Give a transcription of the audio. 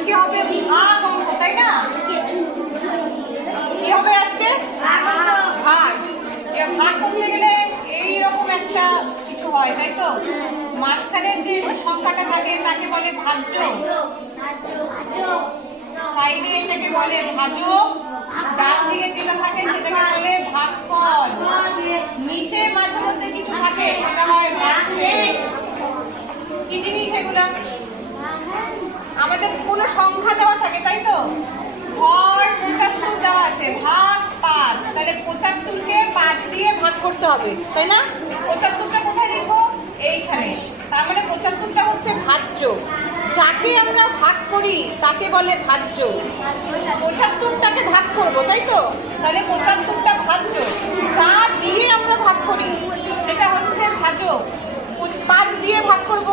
আজকে হবে ভাগ অঙ্ক, তাই না? কি হবে আজকে? ভাগ। ভাগ করতে গেলে এইরকম একটা কিছু হয়, তাই তো? মাঝখানের যে সংখ্যাটা থাকে তাকে বলে ভাজ্য, সাইডে এটাকে বলে ভাজক, ডান দিকে যেটা থাকে সেটাকে বলে ভাগফল, নিচে মাঝে মধ্যে কিছু থাকে সেটা হয় ভাগশেষ। কি জিনিস এগুলা? আমাদের কোনো সংখ্যা দেওয়া থাকে, তাই তো? হর 75 দেওয়া আছে, ভাগ 5, তাহলে 75কে 5 দিয়ে ভাগ করতে হবে, তাই না? 75টা কোথায় লিখবো? এইখানে। তার মানে 75টা হচ্ছে ভাজ্য। যাকে আমরা ভাগ করি তাকে বলে ভাজ্য। 75টাকে ভাগ করবো, তাই তো? তাহলে 75টা ভাজ্য। যা দিয়ে আমরা ভাগ করি সেটা হচ্ছে ভাজক। 5 দিয়ে ভাগ করবো।